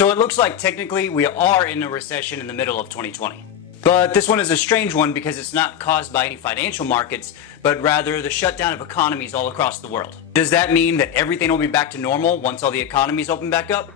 So it looks like technically we are in a recession in the middle of 2020. But this one is a strange one because it's not caused by any financial markets, but rather the shutdown of economies all across the world. Does that mean that everything will be back to normal once all the economies open back up?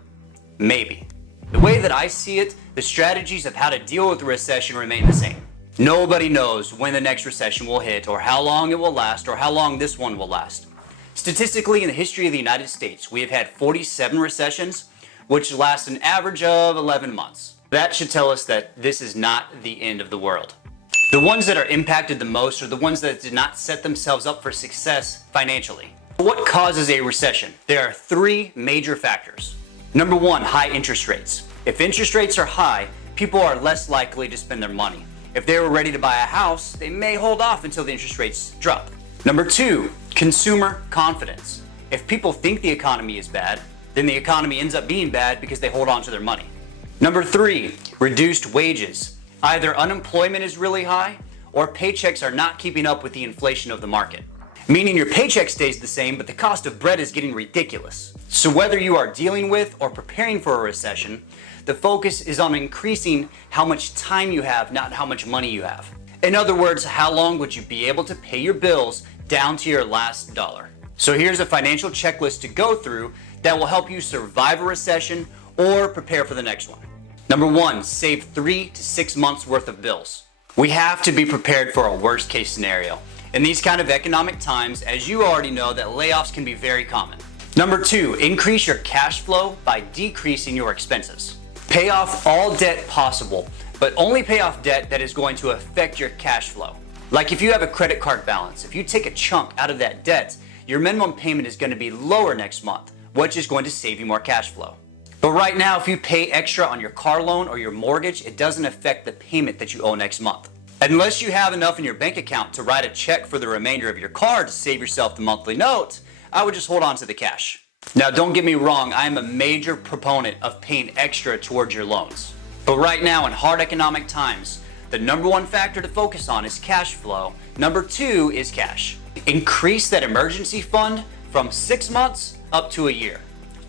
Maybe. The way that I see it, the strategies of how to deal with the recession remain the same. Nobody knows when the next recession will hit, or how long it will last, or how long this one will last. Statistically, in the history of the United States, we have had 47 recessions, which last an average of 11 months. That should tell us that this is not the end of the world. The ones that are impacted the most are the ones that did not set themselves up for success financially. What causes a recession? There are three major factors. Number one, high interest rates. If interest rates are high, people are less likely to spend their money. If they were ready to buy a house, they may hold off until the interest rates drop. Number two, consumer confidence. If people think the economy is bad, then the economy ends up being bad because they hold on to their money. Number three, reduced wages. Either unemployment is really high or paychecks are not keeping up with the inflation of the market. Meaning your paycheck stays the same, but the cost of bread is getting ridiculous. So whether you are dealing with or preparing for a recession, the focus is on increasing how much time you have, not how much money you have. In other words, how long would you be able to pay your bills down to your last dollar? So here's a financial checklist to go through that will help you survive a recession or prepare for the next one. Number one, save 3 to 6 months worth of bills. We have to be prepared for a worst case scenario. In these kind of economic times, as you already know, that layoffs can be very common. Number two, increase your cash flow by decreasing your expenses. Pay off all debt possible, but only pay off debt that is going to affect your cash flow. Like if you have a credit card balance, if you take a chunk out of that debt, your minimum payment is going to be lower next month, which is going to save you more cash flow. But right now, if you pay extra on your car loan or your mortgage, it doesn't affect the payment that you owe next month. Unless you have enough in your bank account to write a check for the remainder of your car to save yourself the monthly note, I would just hold on to the cash. Now, don't get me wrong, I am a major proponent of paying extra towards your loans. But right now, in hard economic times, the number one factor to focus on is cash flow. Number two is cash. Increase that emergency fund from 6 months up to a year.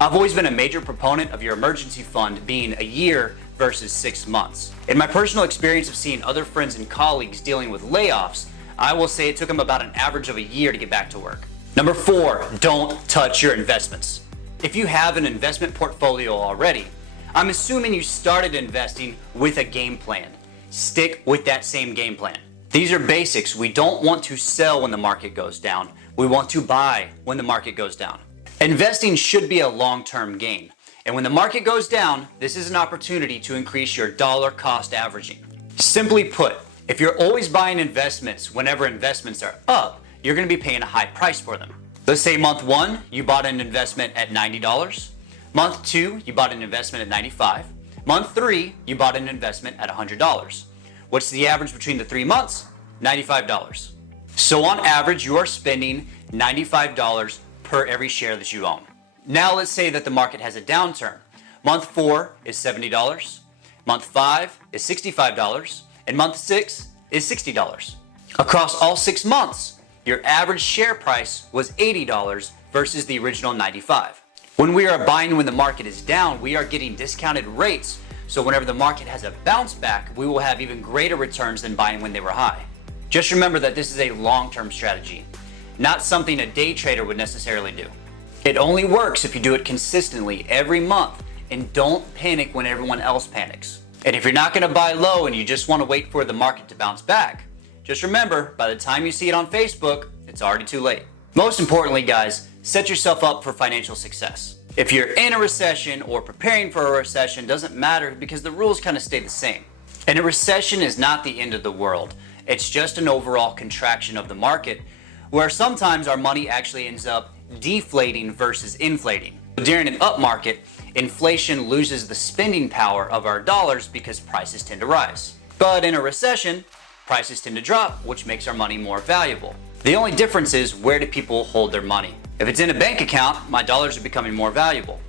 I've always been a major proponent of your emergency fund being a year versus 6 months. In my personal experience of seeing other friends and colleagues dealing with layoffs, I will say it took them about an average of a year to get back to work. Number four, don't touch your investments. If you have an investment portfolio already, I'm assuming you started investing with a game plan. Stick with that same game plan. These are basics. We don't want to sell when the market goes down. We want to buy when the market goes down. Investing should be a long-term gain. And when the market goes down, this is an opportunity to increase your dollar cost averaging. Simply put, if you're always buying investments whenever investments are up, you're going to be paying a high price for them. Let's say month one, you bought an investment at $90. Month two, you bought an investment at $95. Month three, you bought an investment at $100. What's the average between the 3 months? $95. So on average, you are spending $95 per every share that you own. Now let's say that the market has a downturn. Month four is $70. Month five is $65. And month six is $60. Across all 6 months, your average share price was $80 versus the original $95. When we are buying when the market is down, we are getting discounted rates. So whenever the market has a bounce back, we will have even greater returns than buying when they were high. Just remember that this is a long-term strategy, not something a day trader would necessarily do. It only works if you do it consistently every month and don't panic when everyone else panics. And if you're not going to buy low and you just want to wait for the market to bounce back, just remember, by the time you see it on Facebook, it's already too late. Most importantly, guys, set yourself up for financial success. If you're in a recession or preparing for a recession, doesn't matter because the rules kind of stay the same. And a recession is not the end of the world. It's just an overall contraction of the market where sometimes our money actually ends up deflating versus inflating. During an up market, inflation loses the spending power of our dollars because prices tend to rise. But in a recession, prices tend to drop, which makes our money more valuable. The only difference is, where do people hold their money? If it's in a bank account, my dollars are becoming more valuable.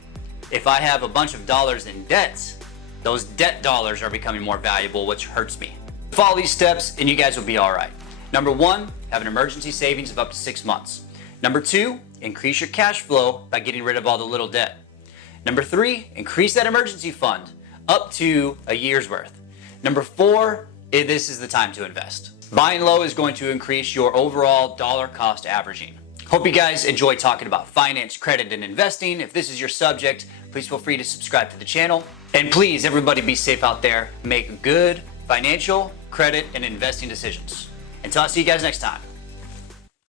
If I have a bunch of dollars in debt, those debt dollars are becoming more valuable, which hurts me. Follow these steps and you guys will be all right. Number one, have an emergency savings of up to 6 months. Number two, increase your cash flow by getting rid of all the little debt. Number 3, increase that emergency fund up to a year's worth. Number 4, this is the time to invest. Buying low is going to increase your overall dollar cost averaging. Hope you guys enjoy talking about finance, credit, and investing. If this is your subject, please feel free to subscribe to the channel. And please, everybody be safe out there. Make good financial, credit, and investing decisions. Until I see you guys next time.